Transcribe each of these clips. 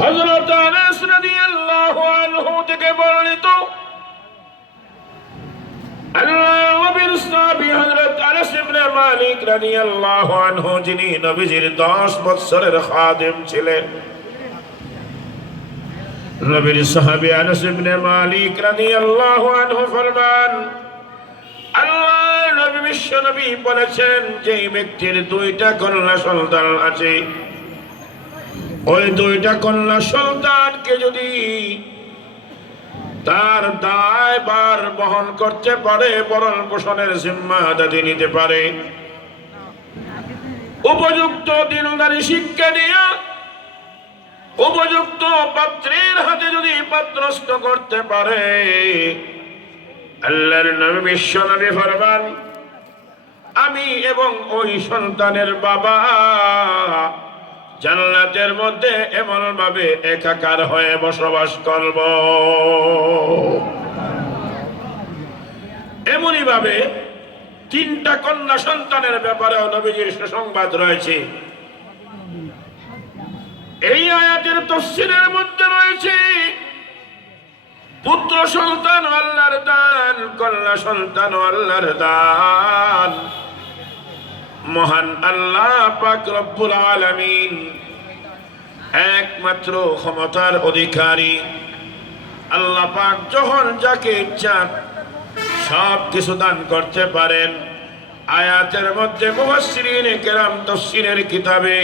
হযরত আনাস রাদিয়াল্লাহু আনহু থেকে বর্ণিত, আল্লাহর নবীর সাহাবী হযরত আনাস ইবনে মালিক রাদিয়াল্লাহু আনহু, যিনি নবীজির 10 বছরের খাদেম ছিলেন। নবীর সাহাবী আনাস ইবনে মালিক রাদিয়াল্লাহু আনহু ফরমান, আল্লাহর নবী বিশ্ব নবী বলেছেন, যে ব্যক্তির 2টা কন্যা সন্তান আছে, ওই 2টা কন্যা সন্তানকে যদি তার দায়ভার বহন করতে পারে, ভরণ পোষণের জিম্মাদারি নিতে পারে, উপযুক্ত দিনদারি শিক্ষা দিয়া উপযুক্ত পাত্রের হাতে যদি পাত্রস্থ করতে পারে, আল্লাহর নবী বিশ্ব নবী ফরমান, আমি এবং ওই সন্তানের বাবা জান্নাতের মধ্যে এমন ভাবে একাকার হয়ে বসবাস করব। এমনই ভাবে 3টা কন্যা সন্তানের ব্যাপারেও নবীজির সুসংবাদ রয়েছে। এই আয়াতের তাফসীরের মধ্যে রয়েছে, পুত্র সন্তান আল্লাহর দান, কন্যা সন্তান আল্লাহর দান। মহান আল্লাহ পাক রব্বুল আলামিন একমাত্র ক্ষমতার অধিকারী। আল্লাহ পাক যখন যাকে ইচ্ছা সব কিছু দান করতে পারেন। আয়াতের মধ্যে মুফাসসিরিনে কেরাম তাফসীরের কিতাবে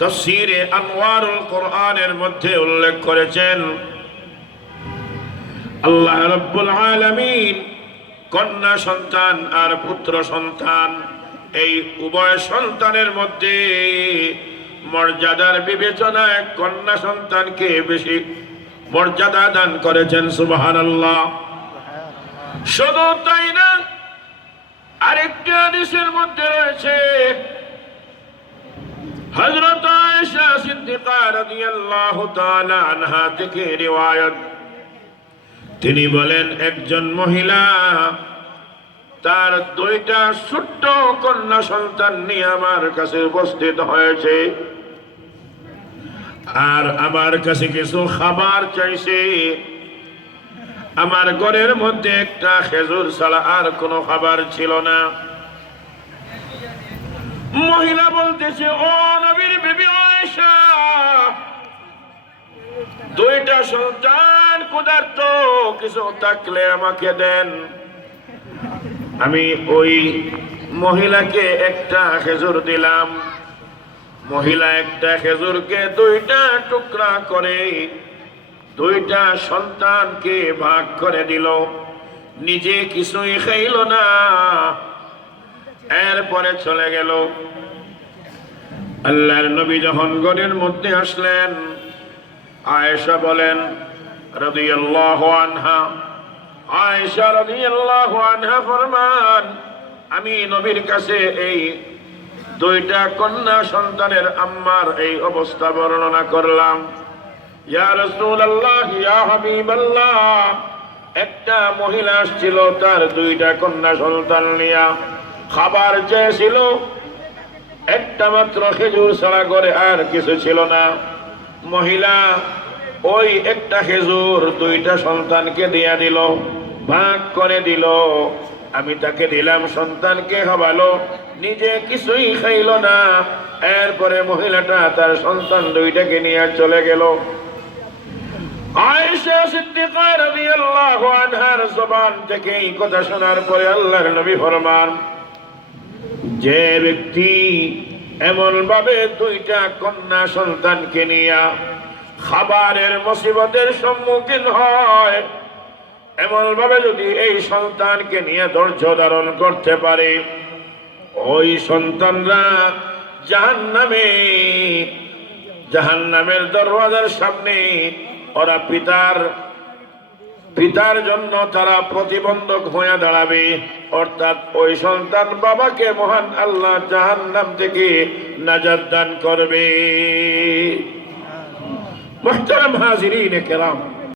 তাফসীরে আনওয়ারুল কোরআনের মধ্যে উল্লেখ করেছেন, আল্লাহ রাব্বুল আলামিন কন্যা সন্তান আর পুত্র সন্তান, এই উভয় সন্তানের মধ্যে মর্যাদার বিবেচনায় কন্যা সন্তানকে বেশি মর্যাদা দান করেছেন। সুবহানাল্লাহ। শুধু তাই না, আরেকটি হাদিসের মধ্যে রয়েছে, হযরত আয়েশা সিদ্দিকা রাদিয়াল্লাহু তাআলা আনহা থেকে রিওয়ায়াত, তিনি বলেন, একজন মহিলা তার 2টা ছোট্ট কন্যা সন্তান নিয়ে আমার কাছে উপস্থিত হয়েছে, আর আমার কাছে কিছু খাবার চাইছে। আমার ঘরের মধ্যে একটা খেজুর ছাড়া আর কোনো খাবার ছিল না। মহিলা বলতেছে, ও নবীর বিবি আয়েশা, 2টা সন্তান ক্ষুধার্ত, কিছু থাকলে আমাকে দেন। আমি ওই মহিলাকে একটা খেজুর দিলাম। মহিলা একটা খেজুরকে 2টা টুকরা করে 2টা সন্তানকে ভাগ করে দিল, নিজে কিছুই খাইল না। এরপরে চলে গেল। আল্লাহর নবী যখন ঘরের মধ্যে আসলেন, আয়েশা বলেন রাদিয়াল্লাহু আনহা, আয়েশা রাদিয়াল্লাহু আনহা ফরমান, আমি নবীর কাছে এই 2টা কন্যা সন্তানের আম্মার এই অবস্থা বর্ণনা করলাম। ইয়া রাসূলুল্লাহ, ইয়া হাবিবাল্লাহ, একটা মহিলা আসছিল, তার 2টা কন্যা সন্তান নিয়ে খাবার চেয়েছিল, একটা মাত্র খেজুর ছাড়া করে আর কিছু ছিল না। মহিলা ওই একটা খেজুর 2টা সন্তানকে দিয়া দিল, ভাগ করে দিল। আমি তাকে দিলাম, সন্তানকে খাওয়ালো, নিজে কিছুই খাইল না। এরপরে মহিলাটা তার সন্তান 2টাকে নিয়ে চলে গেল। আয়েশা সিদ্দিকা রাদিয়াল্লাহু আনহার জবান থেকে এই কথা শোনার পরে আল্লাহর নবী ফরমান, যে ব্যক্তি এমন ভাবে 2টা কন্যা সন্তানকে নিয়ে খাবারের মুসিবতের সম্মুখীন হয়, এমন ভাবে যদি এই সন্তানকে নিয়ে ধৈর্য ধারণ করতে পারে, ওই সন্তানরা জাহান্নামের দরওয়াজার সামনে ওরা পিতার জন্য তারা প্রতিবন্ধক হয়ে দাঁড়াবে। অর্থাৎ ওই সন্তান বাবাকে মহান আল্লাহ জাহান্নাম থেকে নাজাত দান করবে। মুহতারাম হাজিরিন কেরাম,